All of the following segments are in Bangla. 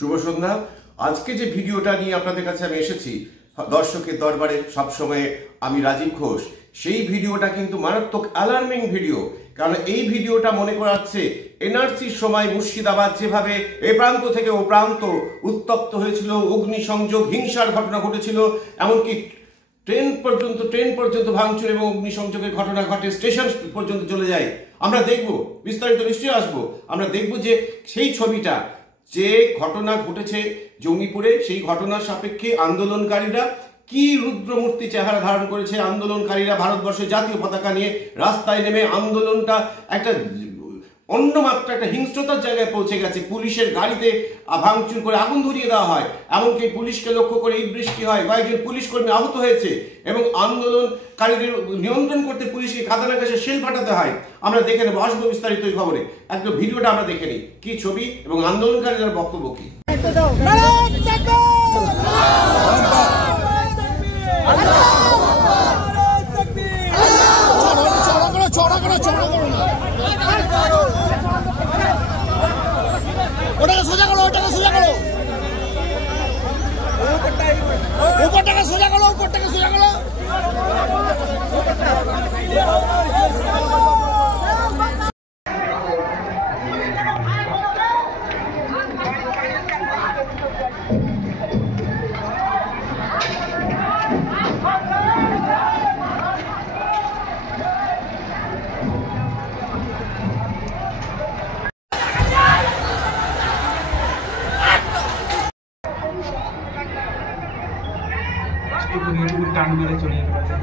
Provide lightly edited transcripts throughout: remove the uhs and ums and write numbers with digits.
শুভ সন্ধ্যা। আজকে যে ভিডিওটা নিয়ে আপনাদের কাছে আমি এসেছি দর্শকের দরবারে সবসময় আমি রাজীব ঘোষ, সেই ভিডিওটা কিন্তু মারাত্মক অ্যালার্মিং ভিডিও। কারণ এই ভিডিওটা মনে করাচ্ছে এনআরসির সময় মুর্শিদাবাদ যেভাবে এ প্রান্ত থেকে ও প্রান্ত উত্তপ্ত হয়েছিল, অগ্নিসংযোগ হিংসার ঘটনা ঘটেছিল, এমনকি ট্রেন পর্যন্ত ভাঙচুর এবং অগ্নিসংযোগের ঘটনা ঘটে, স্টেশন পর্যন্ত চলে যায়। আমরা দেখব, বিস্তারিত নিশ্চয়ই আসবো, আমরা দেখব যে সেই ছবিটা যে ঘটনা ঘটেছে জঙ্গিপুরে, সেই ঘটনার সাপেক্ষে আন্দোলনকারীরা কি রুদ্রমূর্তি চেহারা ধারণ করেছে। আন্দোলনকারীরা ভারতবর্ষের জাতীয় পতাকা নিয়ে রাস্তায় নেমে আন্দোলনটা একটা অন্য মাত্রা, একটা হিংস্রতার জায়গায় পৌঁছে গেছে। পুলিশের গাড়িতে ভাঙচুর করে আগুন ধরিয়ে দেওয়া হয়, এমনকি পুলিশকে লক্ষ্য করে ইট বৃষ্টি হয়, কয়েকজন পুলিশ কর্মী আহত হয়েছে এবং আন্দোলনকারীদের নিয়ন্ত্রণ করতে পুলিশকে কাঁদানা গ্যাসে শেল ফাটাতে হয়। আমরা দেখে নেবো, আসবো বিস্তারিত এই খবরে। একদম ভিডিওটা আমরা দেখে নিই, কি ছবি এবং আন্দোলনকারীদের বক্তব্য কি। ওটাকে সোজা করো, ওটাকে সোজা করো, উপরটাকে সোজা করো, উপরটাকে সোজা করো। টান মেরে চলে যেতে পারতেন।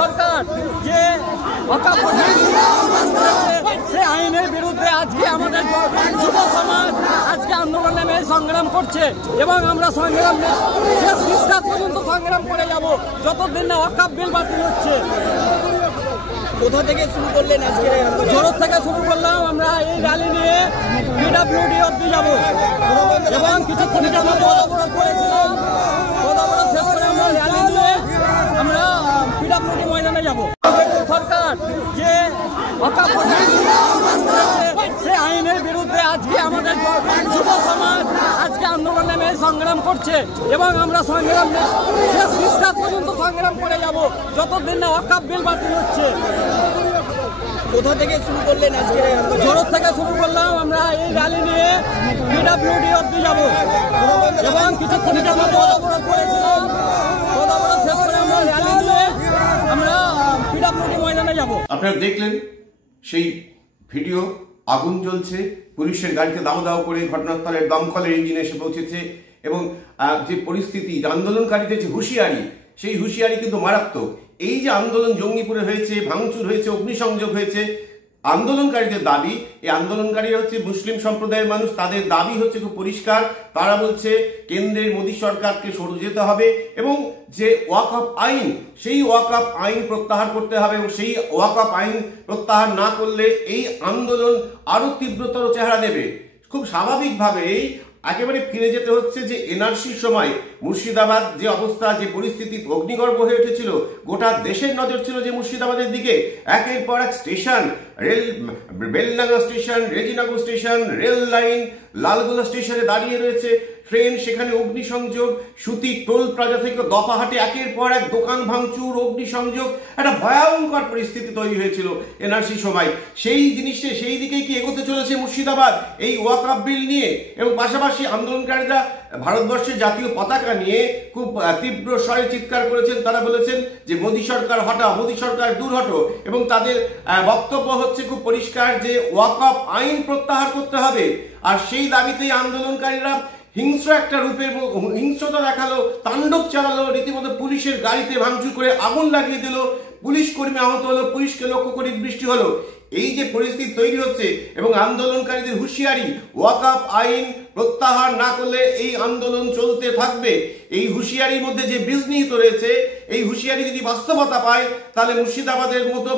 সরকার যে সে আইনের বিরুদ্ধে আজকে আমাদের যুব সমাজ আজকে আন্দোলন নেমে সংগ্রাম করছে এবং আমরা সংগ্রাম শেষ নিঃশ্বাস পর্যন্ত সংগ্রাম করে যাব যতদিন না ওয়াকফ বিল বাতিল হচ্ছে। কোথা থেকে শুরু করলেন আজকে? জোর থেকে শুরু করলাম, আমরা এই র্যালি নিয়ে পিডব্লিউডি অব্দি যাবো এবং কিছুক্ষণের জন্য করেছিলাম, শেষ করে আমরা র্যালি নিয়ে আমরা পিডব্লিউডি ময়দানে যাবো। সরকার যে সে আইনের বিরুদ্ধে আজকে আমাদের যুব সমাজ আজকে আন্দোলন নেমে সংগ্রাম করছে এবং আমরা সংগ্রাম শেষ নিঃশ্বাস পর্যন্ত সংগ্রাম করে যাব যতদিন না ওয়াকফ বিল বাতিল হচ্ছে। কোথা থেকে শুরু করলেন আজকে? জোর থেকে শুরু করলাম, আমরা এই র্যালি নিয়ে পিডব্লিউডি অব্দি যাবো এবং কিছুক্ষণের জন্য করেছিলাম, শেষ করে আমরা র্যালি নিয়ে আমরা পিডব্লিউডি ময়দানে যাবো। আপনারা দেখলেন সেই ভিডিও, আগুন জ্বলছে, পুলিশের গাড়িতে দাও দাও করে ঘটনাস্থলে দমকলের ইঞ্জিন এসে পৌঁছেছে এবং যে পরিস্থিতি, আন্দোলনকারীদের যে হুঁশিয়ারি, সেই হুঁশিয়ারি কিন্তু মারাত্মক। এই যে আন্দোলন জঙ্গিপুরে হয়েছে, ভাঙচুর হয়েছে, অগ্নিসংযোগ হয়েছে, আন্দোলনকারীদের দাবি, এই আন্দোলনকারীরা হচ্ছে মুসলিম সম্প্রদায়ের মানুষ, তাদের দাবি হচ্ছে খুব পরিষ্কার। তারা বলছে কেন্দ্রের মোদী সরকারকে সরে যেতে হবে এবং যে ওয়াকফ আইন, সেই ওয়াকফ আইন প্রত্যাহার করতে হবে এবং সেই ওয়াকফ আইন প্রত্যাহার না করলে এই আন্দোলন আরো তীব্রতর চেহারা নেবে। খুব স্বাভাবিকভাবেই একেবারে ফিরে যেতে হচ্ছে যে এনআরসির সময় মুর্শিদাবাদ যে অবস্থা, যে পরিস্থিতি অগ্নিগর্ভ হয়ে উঠেছিল, গোটা দেশের নজর ছিল যে মুর্শিদাবাদের দিকে। একের পর এক station, rail, Beldanga station, Rejinagar station, rail line, Lalgola স্টেশনে দাঁড়িয়ে রয়েছে ট্রেন, সেখানে অগ্নিসংযোগ, সুতি টোল প্লাজা থেকে দপাহাটে একের পর এক দোকান ভাঙচুর, অগ্নিসংযোগ, একটা ভয়ঙ্কর পরিস্থিতি তৈরি হয়েছিল এনআরসি সময়। সেই জিনিসটা সেই দিকেই কি এগোতে চলেছে মুর্শিদাবাদ এই ওয়াকফ বিল নিয়ে? এবং পাশাপাশি আন্দোলনকারীরা ভারতবর্ষের জাতীয় পতাকা নিয়ে খুব তীব্র স্বরে চিৎকার করেছেন। তারা বলেছেন যে মোদী সরকার হটাও, মোদী সরকার দূর হটো। এবং তাদের বক্তব্য হচ্ছে খুব পরিষ্কার যে ওয়াকফ আইন প্রত্যাহার করতে হবে। আর সেই দাবিতেই আন্দোলনকারীরা হিংস্র একটা রূপে হিংস্রতা দেখালো, তাণ্ডব চালালো, রীতিমতো পুলিশের গাড়িতে ভাঙচুর করে আগুন লাগিয়ে দিল, পুলিশ কর্মী আহত হলো, পুলিশকে লক্ষ্য করে বৃষ্টি হলো। এই যে পরিস্থিতি তৈরি হচ্ছে এবং আন্দোলনকারীদের হুঁশিয়ারি, ওয়াকফ আইন প্রত্যাহার না করলে এই আন্দোলন চলতে থাকবে। এই হুঁশিয়ারির মধ্যে যে বীজ নিহিত রয়েছে, এই হুঁশিয়ারি যদি বাস্তবতা পায় তাহলে মুর্শিদাবাদের মতো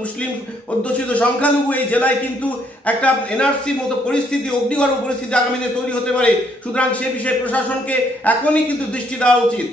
মুসলিম অধ্যুষিত সংখ্যালঘু এই জেলায় কিন্তু একটা এনআরসির মতো পরিস্থিতি, অগ্নিগর্ভ পরিস্থিতি আগামী দিনে তৈরি হতে পারে। সুতরাং সে বিষয়ে প্রশাসনকে এখনই কিন্তু দৃষ্টি দেওয়া উচিত।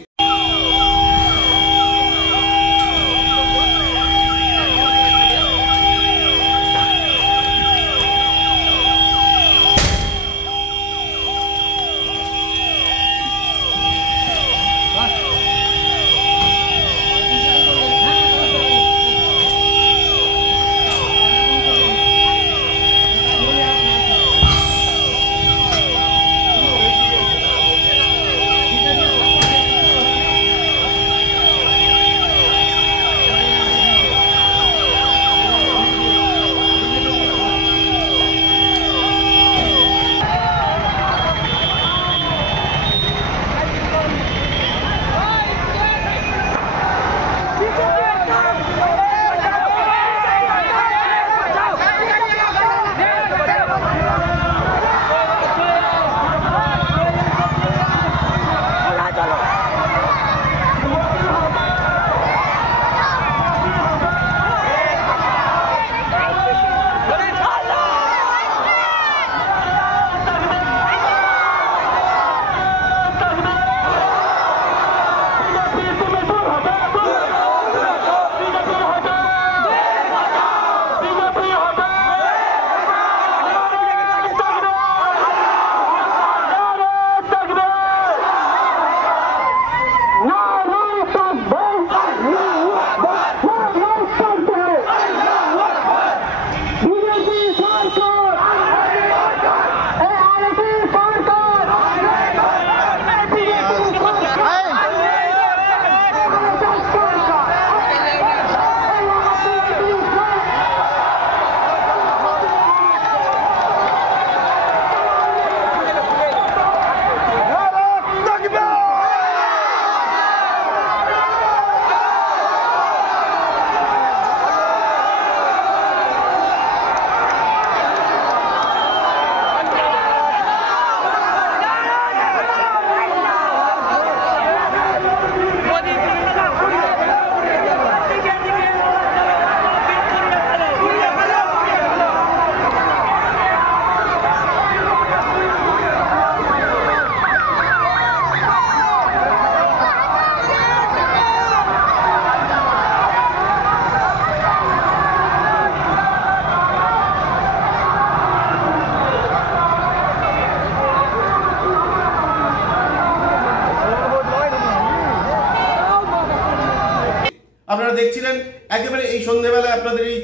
আপনারা দেখছিলেন একেবারে এই সন্ধ্যাবেলায় আপনাদের এই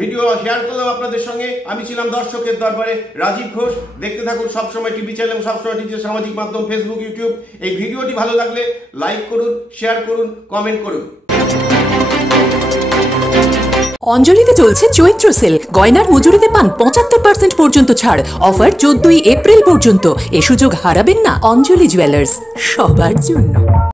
ভিডিও শেয়ার করলাম আপনাদের সঙ্গে। আমি ছিলাম দর্শকের দরবারে রাজীব ঘোষ। দেখতে থাকুন সবসময় টিভি চ্যানেল, সবসময় টিভি সামাজিক মাধ্যম, ফেসবুক, ইউটিউব। এই ভিডিওটি ভালো লাগলে লাইক করুন, শেয়ার করুন, কমেন্ট করুন। অঞ্জলিতে চলছে চৈত্র সেল। গয়নার মজুরিতে পান 75% পর্যন্ত ছাড়। অফার 14 এপ্রিল পর্যন্ত। এ সুযোগ হারাবেন না। অঞ্জলি জুয়েলার্স, সবার জন্য।